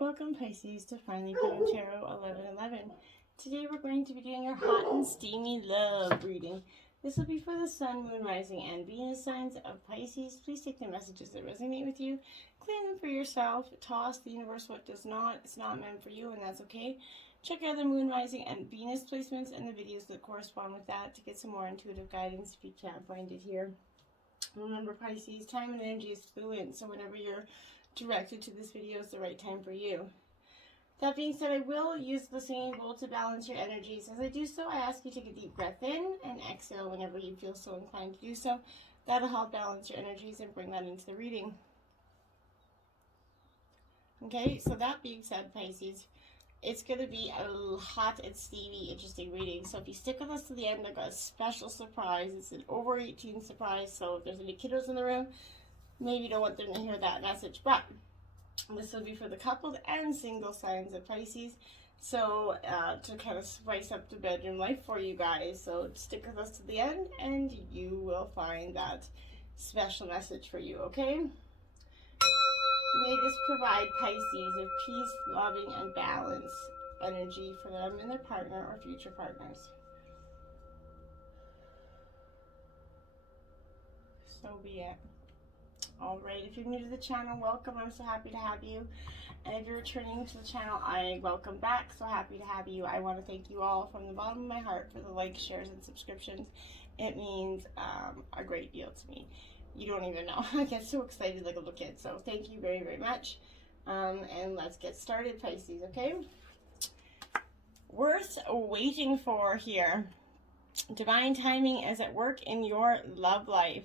Welcome Pisces to Finally Putting Tarot 1111. Today we're going to be doing your hot and steamy love reading. This will be for the Sun, Moon, Rising, and Venus signs of Pisces. Please take the messages that resonate with you, claim them for yourself, toss the universe what does not. It's not meant for you, and that's okay. Check out the Moon, Rising, and Venus placements and the videos that correspond with that to get some more intuitive guidance if you can't find it here. Remember Pisces, time and energy is fluid, so whenever you're directed to this video is the right time for you. That being said, I will use the singing bowl to balance your energies. As I do so, I ask you to take a deep breath in and exhale whenever you feel so inclined to do so. That'll help balance your energies and bring that into the reading. Okay, so that being said, Pisces, it's going to be a hot and steamy, interesting reading. So if you stick with us to the end, I've got a special surprise. It's an over 18 surprise, so if there's any kiddos in the room, maybe you don't want them to hear that message. But this will be for the coupled and single signs of Pisces. So to kind of spice up the bedroom life for you guys. So stick with us to the end and you will find that special message for you, okay? May this provide Pisces with peace, loving, and balance energy for them and their partner or future partners. So be it. Alright, if you're new to the channel, welcome. I'm so happy to have you. And if you're returning to the channel, I welcome back. So happy to have you. I want to thank you all from the bottom of my heart for the likes, shares, and subscriptions. It means a great deal to me. You don't even know. I get so excited like a little kid. So thank you very, very much. And let's get started, Pisces, okay? Worth waiting for here. Divine timing is at work in your love life.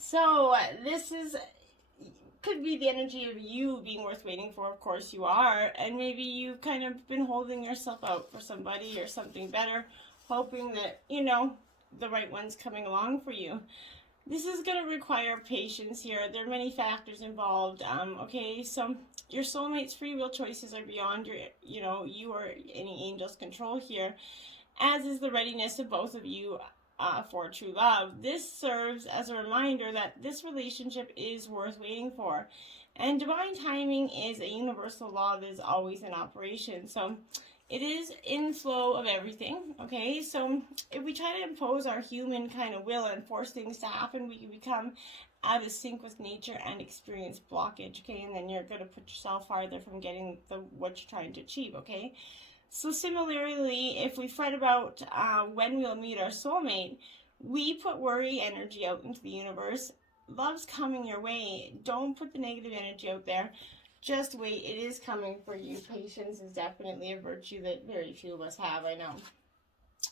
So this could be the energy of you being worth waiting for. Of course you are. And maybe you've kind of been holding yourself out for somebody or something better, hoping that, you know, the right one's coming along for you. This is going to require patience here. There are many factors involved. Okay, so your soulmate's free will choices are beyond your, you or any angel's control here, as is the readiness of both of you for true love. This serves as a reminder that this relationship is worth waiting for. And divine timing is a universal law that is always in operation. So it is in flow of everything, okay? So if we try to impose our human kind of will and force things to happen, we can become out of sync with nature and experience blockage, okay? And then you're going to put yourself farther from getting what you're trying to achieve, okay? So similarly, if we fret about when we'll meet our soulmate, we put worry energy out into the universe. Love's coming your way. Don't put the negative energy out there. Just wait. It is coming for you. Patience is definitely a virtue that very few of us have, I know.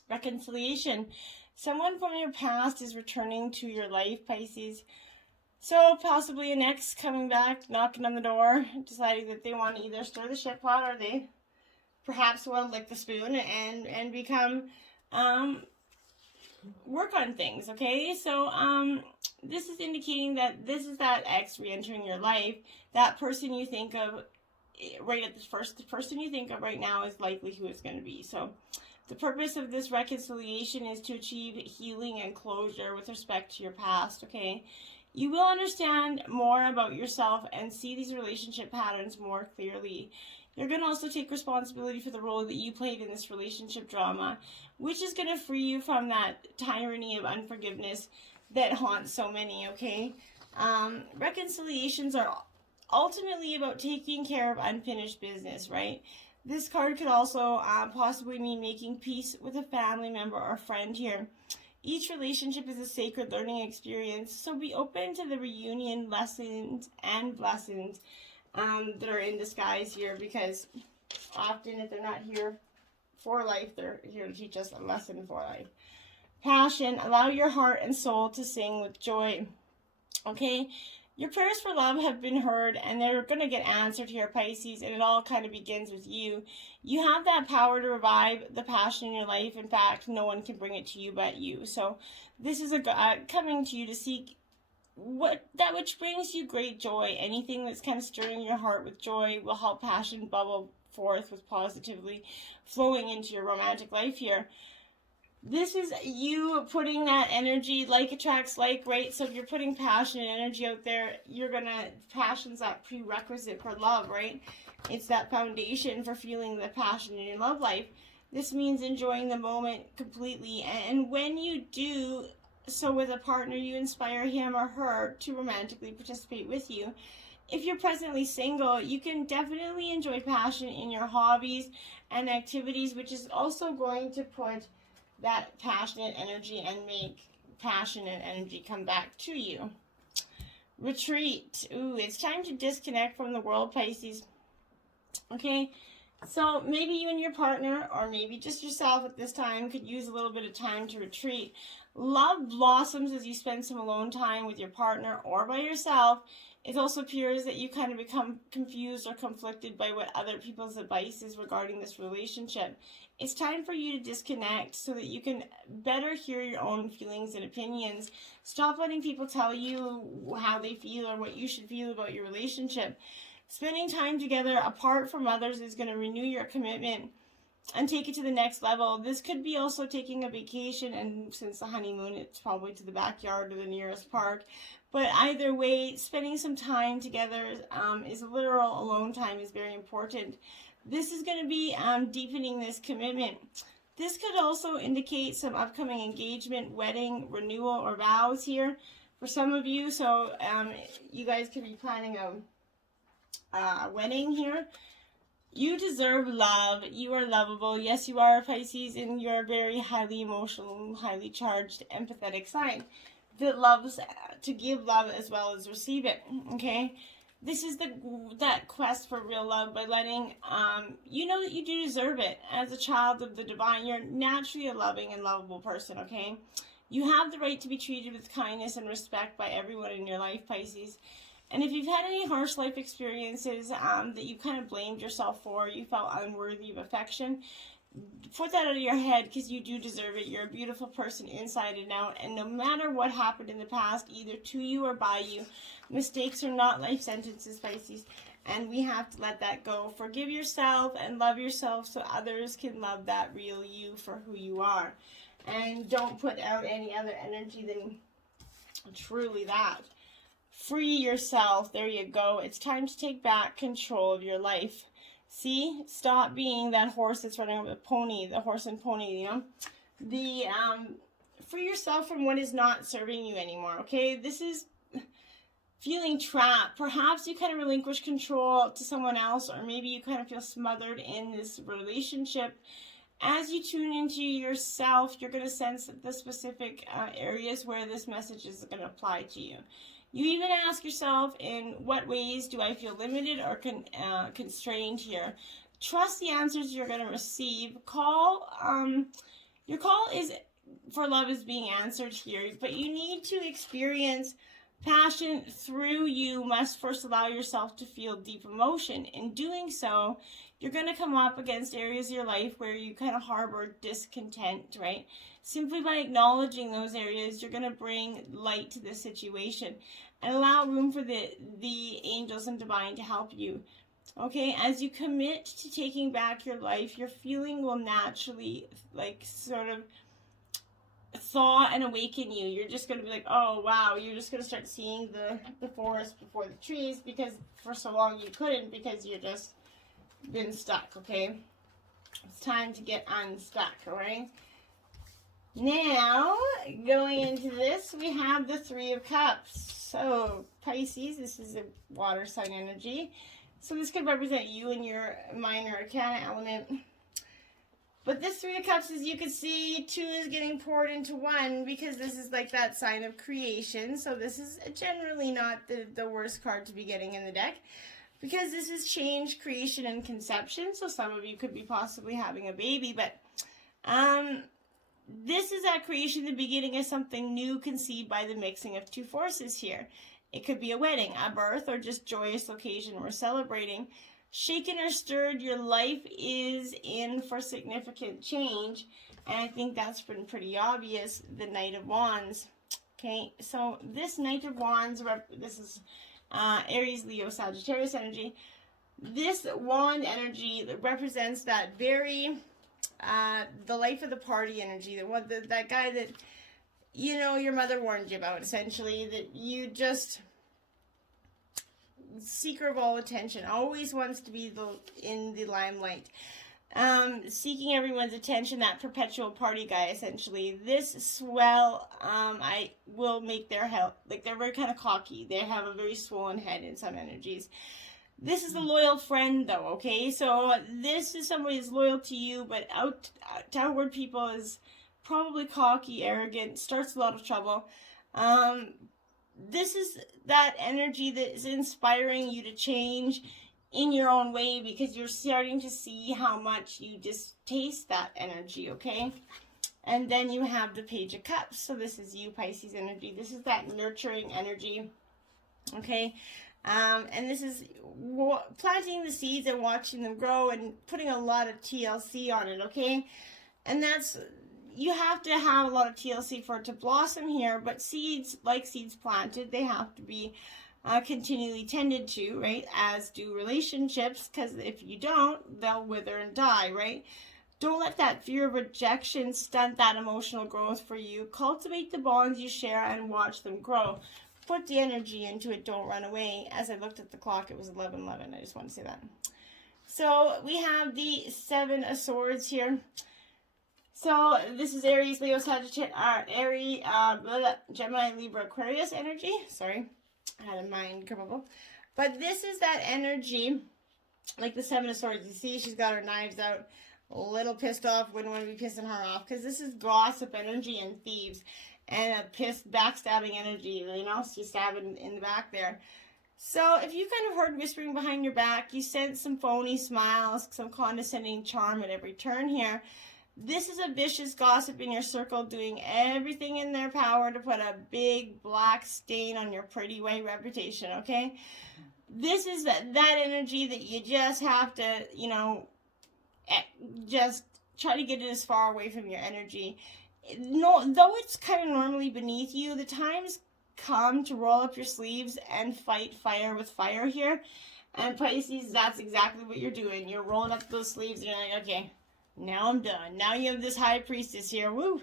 Reconciliation. Someone from your past is returning to your life, Pisces. So possibly an ex coming back, knocking on the door, deciding that they want to either stir the shit pot or they perhaps want to lick the spoon and become, work on things, okay? So, this is indicating that this is that ex re-entering your life. That person you think of right at the person you think of right now is likely who it's going to be. So, the purpose of this reconciliation is to achieve healing and closure with respect to your past, okay? You will understand more about yourself and see these relationship patterns more clearly. You're going to also take responsibility for the role that you played in this relationship drama, which is going to free you from that tyranny of unforgiveness that haunts so many, okay? Reconciliations are ultimately about taking care of unfinished business, right? This card could also possibly mean making peace with a family member or friend here. Each relationship is a sacred learning experience, so be open to the reunion lessons and blessings that are in disguise here, because often if they're not here for life, they're here to teach us a lesson for life. Passion. Allow your heart and soul to sing with joy. Okay? Your prayers for love have been heard, and they're going to get answered here, Pisces, and it all kind of begins with you. You have that power to revive the passion in your life. In fact, no one can bring it to you but you. So this is a God coming to you to seek which brings you great joy. Anything that's kind of stirring your heart with joy will help passion bubble forth with positively flowing into your romantic life here. This is you putting that energy, like attracts like, right? So if you're putting passion and energy out there, passion's that prerequisite for love, right? It's that foundation for feeling the passion in your love life. This means enjoying the moment completely. And when you do so with a partner, you inspire him or her to romantically participate with you. If you're presently single, you can definitely enjoy passion in your hobbies and activities, which is also going to put that passionate energy and make passion and energy come back to you. Retreat. Ooh, it's time to disconnect from the world, Pisces. Okay, so maybe you and your partner, or maybe just yourself at this time, could use a little bit of time to retreat. Love blossoms as you spend some alone time with your partner or by yourself. It also appears that you kind of become confused or conflicted by what other people's advice is regarding this relationship. It's time for you to disconnect so that you can better hear your own feelings and opinions. Stop letting people tell you how they feel or what you should feel about your relationship. Spending time together apart from others is going to renew your commitment and take it to the next level. This could be also taking a vacation, and since the honeymoon, it's probably to the backyard or the nearest park. But either way, spending some time together is literal alone time is very important. This is going to be deepening this commitment. This could also indicate some upcoming engagement, wedding, renewal, or vows here for some of you. So you guys could be planning a wedding here. You deserve love. You are lovable. Yes, you are, Pisces, and you're a very highly emotional, highly charged, empathetic sign that loves to give love as well as receive it. Okay, this is that quest for real love by letting you know that you do deserve it. As a child of the divine, you're naturally a loving and lovable person. Okay, you have the right to be treated with kindness and respect by everyone in your life, Pisces. And if you've had any harsh life experiences that you kind of blamed yourself for, you felt unworthy of affection, put that out of your head, because you do deserve it. You're a beautiful person inside and out, and no matter what happened in the past, either to you or by you, mistakes are not life sentences, Pisces, and we have to let that go. Forgive yourself and love yourself so others can love that real you for who you are. And don't put out any other energy than truly that. Free yourself. There you go. It's time to take back control of your life. See? Stop being that horse that's running over the pony, the horse and pony, you know? Free yourself from what is not serving you anymore, okay? This is feeling trapped. Perhaps you kind of relinquish control to someone else, or maybe you kind of feel smothered in this relationship. As you tune into yourself, you're going to sense the specific areas where this message is going to apply to you. You even ask yourself, in what ways do I feel limited or constrained here? Trust the answers you're going to receive. Your call is for love is being answered here, but you need to experience passion through. You must first allow yourself to feel deep emotion. In doing so, you're going to come up against areas of your life where you kind of harbor discontent, right? Simply by acknowledging those areas, you're going to bring light to this situation and allow room for the angels and divine to help you. Okay, as you commit to taking back your life, your feeling will naturally, like, sort of thaw and awaken you. You're just going to be like, oh, wow. You're just going to start seeing the forest before the trees, because for so long you couldn't, because you're just been stuck, okay? It's time to get unstuck, all right? Now, going into this, we have the Three of Cups. So, Pisces, this is a water sign energy. So this could represent you and your minor arcana element. But this Three of Cups, as you can see, 2 is getting poured into 1, because this is like that sign of creation. So this is generally not the worst card to be getting in the deck, because this is change, creation, and conception. So some of you could be possibly having a baby, but this is that creation, the beginning of something new conceived by the mixing of 2 forces here. It could be a wedding, a birth, or just joyous occasion we're celebrating. Shaken or stirred, your life is in for significant change, and I think that's been pretty obvious. The Knight of Wands. Okay, so this Knight of Wands, this is Aries, Leo, Sagittarius energy. This wand energy represents that very the life of the party energy, that guy that, you know, your mother warned you about, essentially, that you just, seeker of all attention, always wants to be in the limelight. Seeking everyone's attention, that perpetual party guy, essentially. This swell, I will make their health, like, they're very kind of cocky. They have a very swollen head in some energies. This is a loyal friend, though, okay? So this is somebody who's loyal to you, but to outward people is probably cocky, arrogant, starts a lot of trouble. This is that energy that is inspiring you to change in your own way, because you're starting to see how much you distaste that energy, okay? And then you have the Page of Cups. So this is you, Pisces energy. This is that nurturing energy, okay? And this is planting the seeds and watching them grow and putting a lot of TLC on it, okay? And that's, you have to have a lot of TLC for it to blossom here, but seeds, like seeds planted, they have to be continually tended to, right? As do relationships, because if you don't, they'll wither and die, right? Don't let that fear of rejection stunt that emotional growth for you. Cultivate the bonds you share and watch them grow. Put the energy into it. Don't run away. As I looked at the clock, it was 11:11. I just want to say that. So we have the Seven of Swords here. So this is Aries, Leo, Sagittarius, Gemini, Libra, Aquarius energy. Sorry, I had a mind kabobble. But this is that energy, like the Seven of Swords. You see, she's got her knives out, a little pissed off, wouldn't want to be pissing her off, because this is gossip energy and thieves. And a pissed, backstabbing energy, you know, she's stabbing in the back there. So if you kind of heard whispering behind your back, you sense some phony smiles, some condescending charm at every turn here. This is a vicious gossip in your circle, doing everything in their power to put a big black stain on your pretty white reputation, okay? This is that energy that you just have to, you know, just try to get it as far away from your energy. No, though it's kind of normally beneath you, the times come to roll up your sleeves and fight fire with fire here. And Pisces, that's exactly what you're doing. You're rolling up those sleeves and you're like, okay, now I'm done. Now you have this high priestess here. Woo!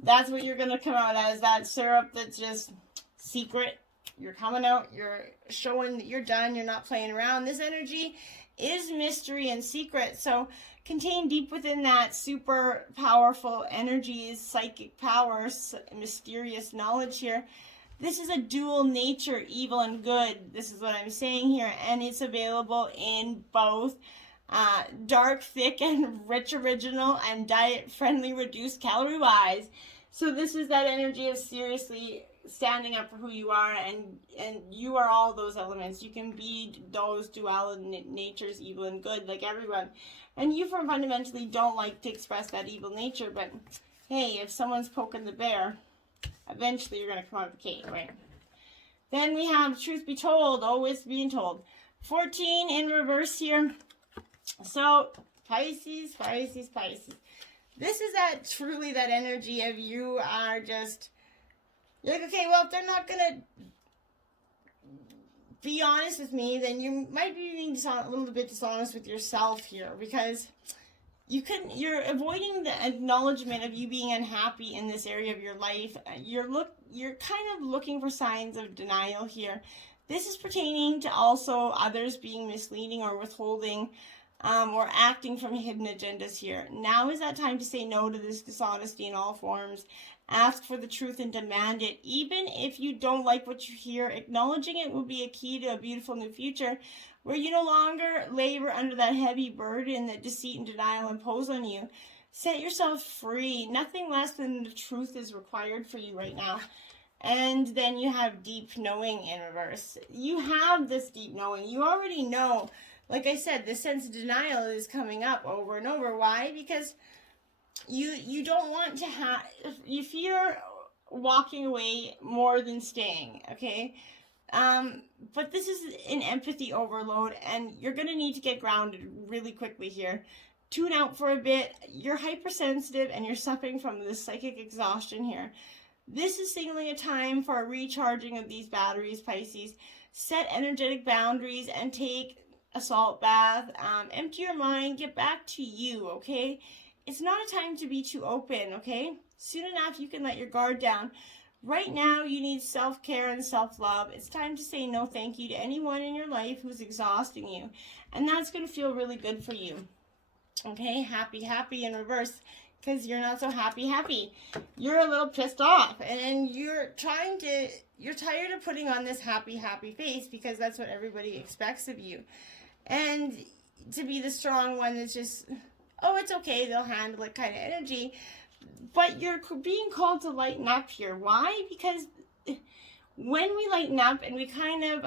That's what you're going to come out as, that syrup that's just secret. You're coming out. You're showing that you're done. You're not playing around. This energy is mystery and secret. So contained deep within that super powerful energies, psychic powers, mysterious knowledge here. This is a dual nature, evil and good. This is what I'm saying here. And it's available in both dark, thick, and rich original, and diet-friendly, reduced calorie-wise. So this is that energy of seriously standing up for who you are, and you are all those elements. You can be those dual natures, evil and good, like everyone. And you fundamentally don't like to express that evil nature, but hey, if someone's poking the bear, eventually you're going to come out of the cave, right? Then we have truth be told, always being told. 14 in reverse here. So, Pisces, Pisces, Pisces. This is that, truly that energy of you are just, you're like, okay, well, if they're not going to be honest with me, then you might be being a little bit dishonest with yourself here, because you're avoiding the acknowledgement of you being unhappy in this area of your life. You're kind of looking for signs of denial here. This is pertaining to also others being misleading or withholding or acting from hidden agendas here. Now is that time to say no to this dishonesty in all forms. Ask for the truth and demand it. Even if you don't like what you hear, acknowledging it will be a key to a beautiful new future where you no longer labor under that heavy burden that deceit and denial impose on you. Set yourself free. Nothing less than the truth is required for you right now. And then you have deep knowing in reverse. You have this deep knowing. You already know. Like I said, this sense of denial is coming up over and over. Why? Because you don't want to have, you fear walking away more than staying, okay? But this is an empathy overload, and you're going to need to get grounded really quickly here. Tune out for a bit. You're hypersensitive, and you're suffering from this psychic exhaustion here. This is signaling a time for a recharging of these batteries, Pisces. Set energetic boundaries and take a salt bath. Empty your mind. Get back to you, okay? it's not a time to be too open, okay? Soon enough, you can let your guard down. Right now, you need self-care and self-love. It's time to say no thank you to anyone in your life who's exhausting you. And that's going to feel really good for you. Okay, happy in reverse, because you're not so happy. You're a little pissed off, and you're tired of putting on this happy face, because that's what everybody expects of you. And to be the strong one that's just, oh, it's okay, they'll handle it kind of energy. But you're being called to lighten up here. Why? Because when we lighten up and we kind of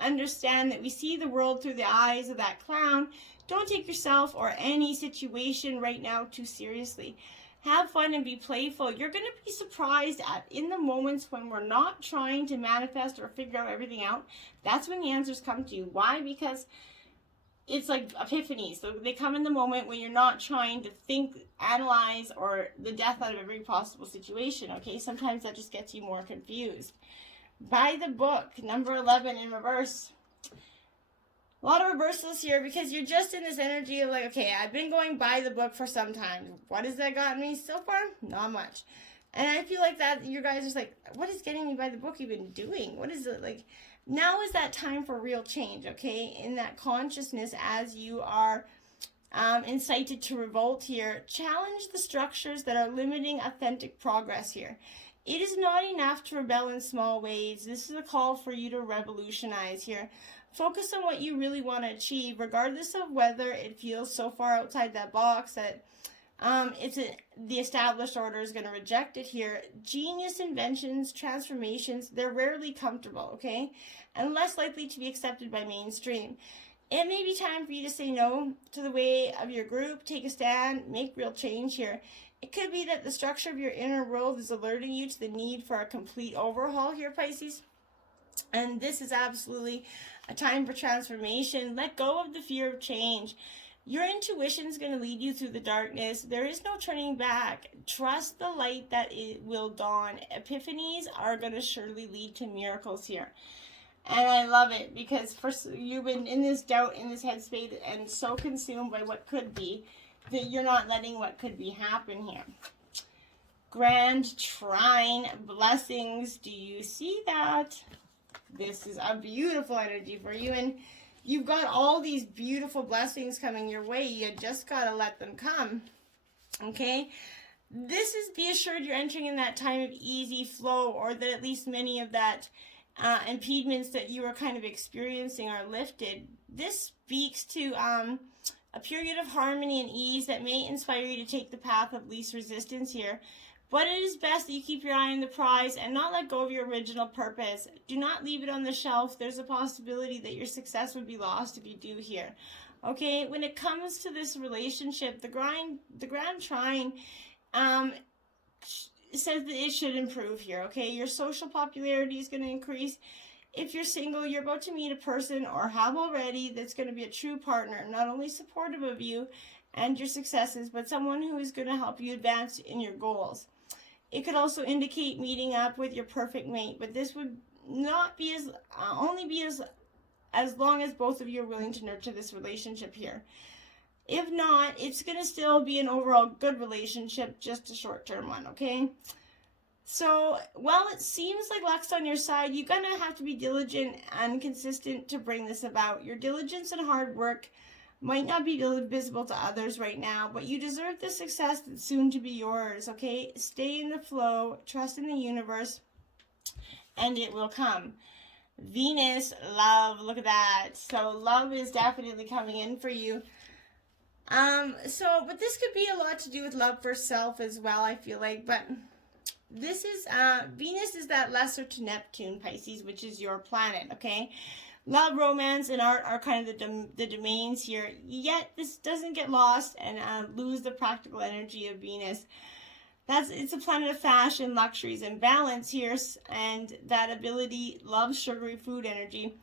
understand that we see the world through the eyes of that clown, don't take yourself or any situation right now too seriously. Have fun and be playful. You're going to be surprised in the moments when we're not trying to manifest or figure out everything out. That's when the answers come to you. Why? Because it's like epiphanies. So they come in the moment when you're not trying to think, analyze, or the death out of every possible situation, okay? Sometimes that just gets you more confused. Buy the book, number 11 in reverse. A lot of reversals here because you're just in this energy of like, okay, I've been going by the book for some time. What has that gotten me so far? Not much. And I feel like that you guys are just like, what is getting me by the book even doing? What is it like? Now is that time for real change, okay? In that consciousness, as you are incited to revolt here, challenge the structures that are limiting authentic progress here. It is not enough to rebel in small ways. This is a call for you to revolutionize here. Focus on what you really want to achieve, regardless of whether it feels so far outside that box that the established order is going to reject it here. Genius inventions, transformations, they're rarely comfortable, okay? And less likely to be accepted by mainstream. It may be time for you to say no to the way of your group, take a stand, make real change here. It could be that the structure of your inner world is alerting you to the need for a complete overhaul here, Pisces. And this is absolutely a time for transformation. Let go of the fear of change. Your intuition is going to lead you through the darkness. There is no turning back. Trust the light that it will dawn. Epiphanies are going to surely lead to miracles here. And I love it because you've been in this doubt, in this headspace, and so consumed by what could be that you're not letting what could be happen here. Grand Trine, blessings. Do you see that? This is a beautiful energy for you, and you've got all these beautiful blessings coming your way. You just got to let them come, okay? This is, be assured you're entering in that time of easy flow, or that at least many of that impediments that you are kind of experiencing are lifted. This speaks to a period of harmony and ease that may inspire you to take the path of least resistance here. But it is best that you keep your eye on the prize and not let go of your original purpose. Do not leave it on the shelf. There's a possibility that your success would be lost if you do here. Okay, when it comes to this relationship, the Grand Trine says that it should improve here, okay? Your social popularity is going to increase. If you're single, you're about to meet a person, or have already, that's going to be a true partner, not only supportive of you and your successes, but someone who is going to help you advance in your goals. It could also indicate meeting up with your perfect mate, but this would not be only be as long as both of you are willing to nurture this relationship here. If not, it's going to still be an overall good relationship, just a short-term one, okay? So, while it seems like luck's on your side, you're going to have to be diligent and consistent to bring this about. Your diligence and hard work might not be visible to others right now, but you deserve the success that's soon to be yours, okay? Stay in the flow, trust in the universe, and it will come. Venus, love, look at that. So love is definitely coming in for you. But this could be a lot to do with love for self as well, I feel like, but this is, Venus is that lesser to Neptune, Pisces, which is your planet, okay? Love, romance, and art are kind of the domains here, yet this doesn't get lost and lose the practical energy of Venus. It's a planet of fashion, luxuries, and balance here, and that ability loves sugary food energy.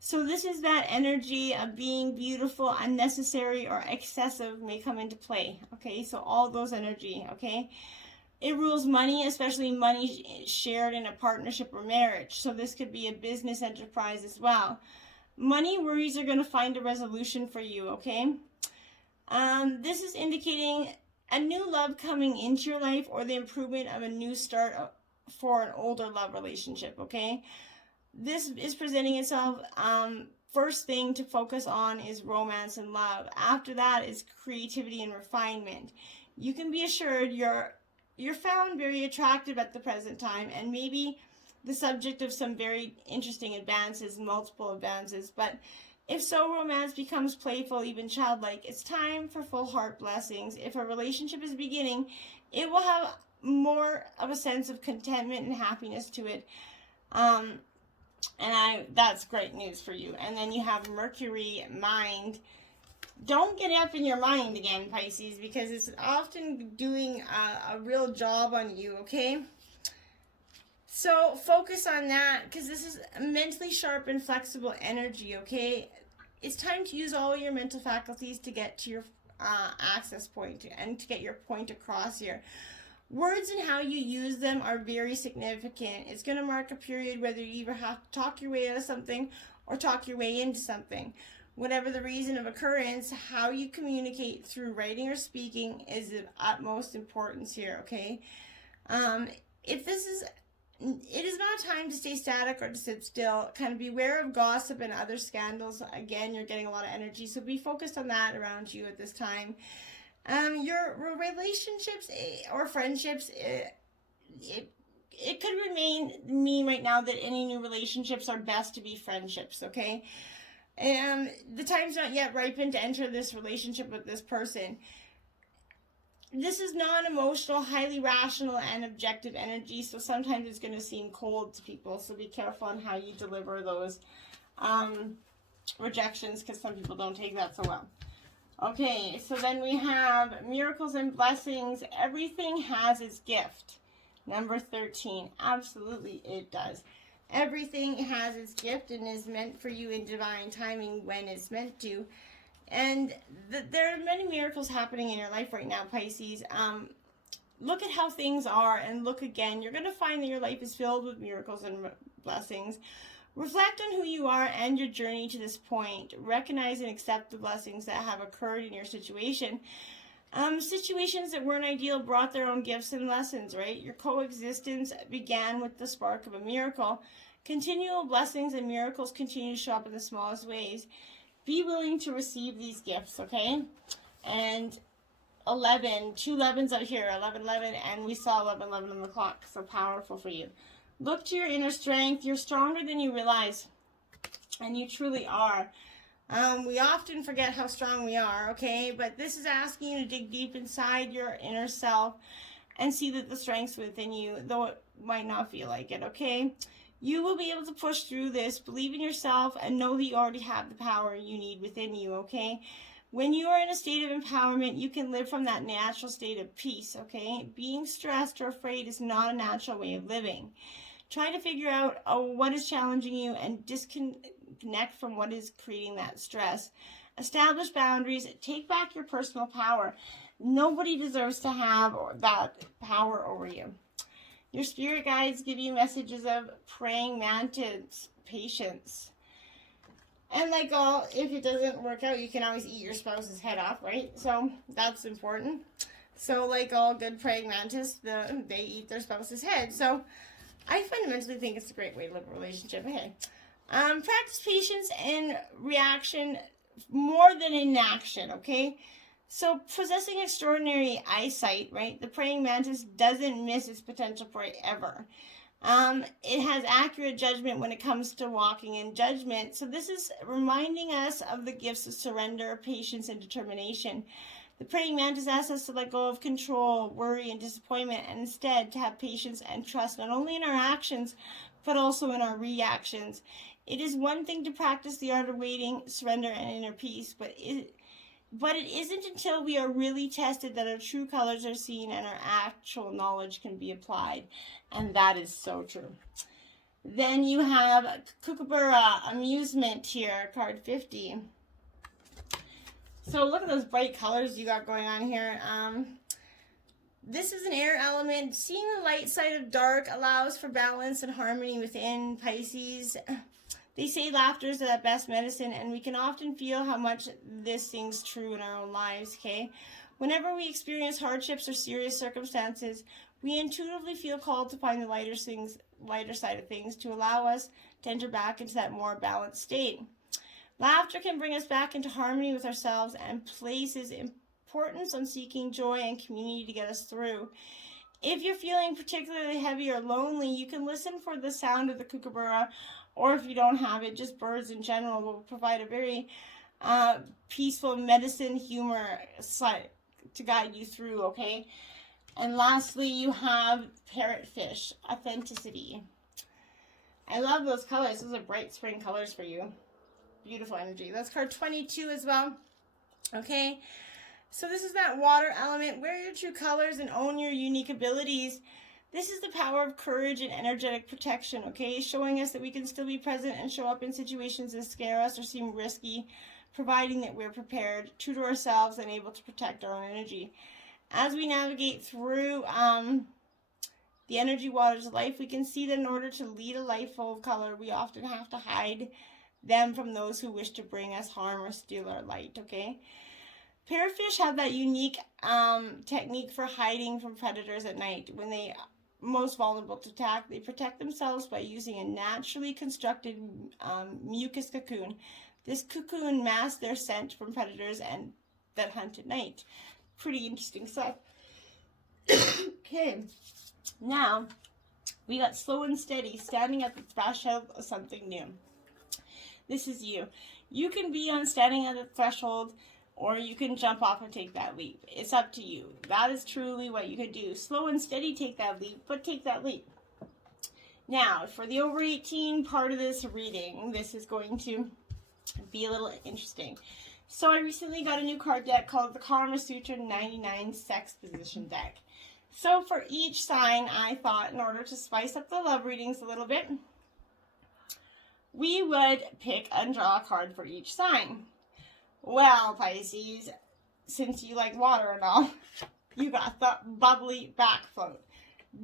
So this is that energy of being beautiful, unnecessary, or excessive may come into play, okay? So all those energy, okay? It rules money, especially money shared in a partnership or marriage. So this could be a business enterprise as well. Money worries are going to find a resolution for you, okay? This is indicating a new love coming into your life or the improvement of a new start for an older love relationship, okay? This is presenting itself. First thing to focus on is romance and love. After that is creativity and refinement. You can be assured you're found very attractive at the present time, and maybe the subject of some very interesting advances, multiple advances. But if so, romance becomes playful, even childlike. It's time for full heart blessings. If a relationship is beginning, it will have more of a sense of contentment and happiness to it. That's great news for you. And then you have Mercury, mind. Don't get up in your mind again, Pisces, because it's often doing a real job on you, okay? So focus on that, because this is a mentally sharp and flexible energy, okay? It's time to use all your mental faculties to get to your access point and to get your point across here. Words and how you use them are very significant. It's going to mark a period whether you either have to talk your way out of something or talk your way into something. Whatever the reason of occurrence, how you communicate through writing or speaking is of utmost importance here, okay? It is not time to stay static or to sit still. Kind of beware of gossip and other scandals. Again, you're getting a lot of energy, so be focused on that around you at this time. Your relationships or friendships, it could mean right now that any new relationships are best to be friendships, okay? And the time's not yet ripened to enter this relationship with this person. This is non-emotional, highly rational, and objective energy, so sometimes it's going to seem cold to people, so be careful on how you deliver those rejections, because some people don't take that so well. Okay, so then we have miracles and blessings. Everything has its gift. Number 13. Absolutely, it does. Everything has its gift and is meant for you in divine timing when it's meant to. And there are many miracles happening in your life right now, Pisces. Look at how things are and look again. You're going to find that your life is filled with miracles and blessings. Reflect on who you are and your journey to this point. Recognize and accept the blessings that have occurred in your situation. Situations that weren't ideal brought their own gifts and lessons, right? Your coexistence began with the spark of a miracle. Continual blessings and miracles continue to show up in the smallest ways. Be willing to receive these gifts, okay? And 11, 2 11s out here, 11, 11, and we saw 11, 11 on the clock, so powerful for you. Look to your inner strength. You're stronger than you realize, and you truly are. We often forget how strong we are, okay? But this is asking you to dig deep inside your inner self and see that the strength's within you, though it might not feel like it, okay? You will be able to push through this. Believe in yourself and know that you already have the power you need within you, okay? When you are in a state of empowerment, you can live from that natural state of peace, okay? Being stressed or afraid is not a natural way of living. Try to figure out what is challenging you and disconnect from what is creating that stress. Establish boundaries. Take back your personal power. Nobody deserves to have that power over you. Your spirit guides give you messages of praying mantis, patience. And like all, if it doesn't work out, you can always eat your spouse's head off, right? So that's important. So like all good praying mantis, they eat their spouse's head. So I fundamentally think it's a great way to live a relationship. Hey, practice patience and reaction more than inaction, okay? So possessing extraordinary eyesight, right? The praying mantis doesn't miss its potential prey ever. It has accurate judgment when it comes to walking in judgment. So this is reminding us of the gifts of surrender, patience, and determination. The praying mantis asks us to let go of control, worry, and disappointment, and instead to have patience and trust not only in our actions, but also in our reactions. It is one thing to practice the art of waiting, surrender, and inner peace, but it isn't until we are really tested that our true colors are seen and our actual knowledge can be applied. And that is so true. Then you have Kookaburra, amusement here, card 50. So look at those bright colors you got going on here. This is an air element. Seeing the light side of dark allows for balance and harmony within, Pisces. They say laughter is the best medicine, and we can often feel how much this thing's true in our own lives, okay? Whenever we experience hardships or serious circumstances, we intuitively feel called to find the lighter side of things to allow us to enter back into that more balanced state. Laughter can bring us back into harmony with ourselves and places importance on seeking joy and community to get us through. If you're feeling particularly heavy or lonely, you can listen for the sound of the kookaburra, or if you don't have it, just birds in general will provide a very peaceful medicine humor to guide you through, okay? And lastly, you have parrotfish, authenticity. I love those colors. Those are bright spring colors for you. Beautiful energy. That's card 22 as well. Okay, so this is that water element. Wear your true colors and own your unique abilities. This is the power of courage and energetic protection, okay? Showing us that we can still be present and show up in situations that scare us or seem risky, providing that we're prepared, true to ourselves, and able to protect our own energy. As we navigate through the energy waters of life, we can see that in order to lead a life full of color, we often have to hide them from those who wish to bring us harm or steal our light, okay? Parrotfish have that unique technique for hiding from predators at night. When they are most vulnerable to attack, they protect themselves by using a naturally constructed mucus cocoon. This cocoon masks their scent from predators and that hunt at night. Pretty interesting stuff. Okay, now we got slow and steady, standing at the threshold of something new. This is you. You can be on standing at the threshold, or you can jump off and take that leap. It's up to you. That is truly what you could do. Slow and steady, take that leap, but take that leap. Now, for the over 18 part of this reading, this is going to be a little interesting. So I recently got a new card deck called the Karma Sutra 99 Sex Position deck. So for each sign, I thought in order to spice up the love readings a little bit, we would pick and draw a card for each sign. Well, Pisces, since you like water and all, you got the bubbly back float.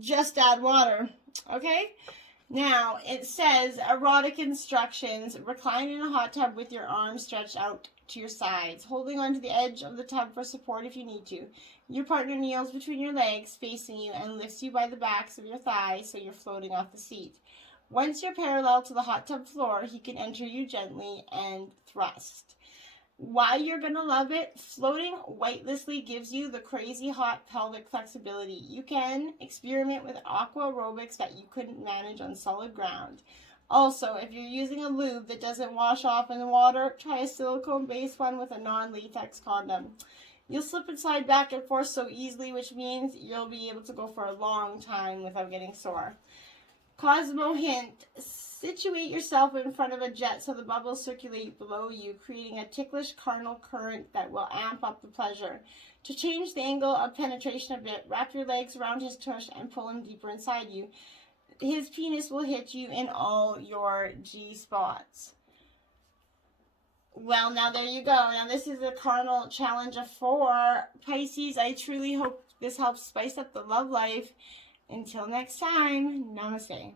Just add water, okay? Now, it says, erotic instructions, recline in a hot tub with your arms stretched out to your sides, holding onto the edge of the tub for support if you need to. Your partner kneels between your legs, facing you, and lifts you by the backs of your thighs so you're floating off the seat. Once you're parallel to the hot tub floor, he can enter you gently and thrust. Why you're going to love it? Floating weightlessly gives you the crazy hot pelvic flexibility. You can experiment with aqua aerobics that you couldn't manage on solid ground. Also, if you're using a lube that doesn't wash off in the water, try a silicone-based one with a non-latex condom. You'll slip and slide back and forth so easily, which means you'll be able to go for a long time without getting sore. Cosmo hint, situate yourself in front of a jet so the bubbles circulate below you, creating a ticklish carnal current that will amp up the pleasure. To change the angle of penetration a bit, wrap your legs around his tush and pull him deeper inside you. His penis will hit you in all your G-spots. Well, now there you go. Now this is a carnal challenge of 4. Pisces, I truly hope this helps spice up the love life. Until next time, namaste.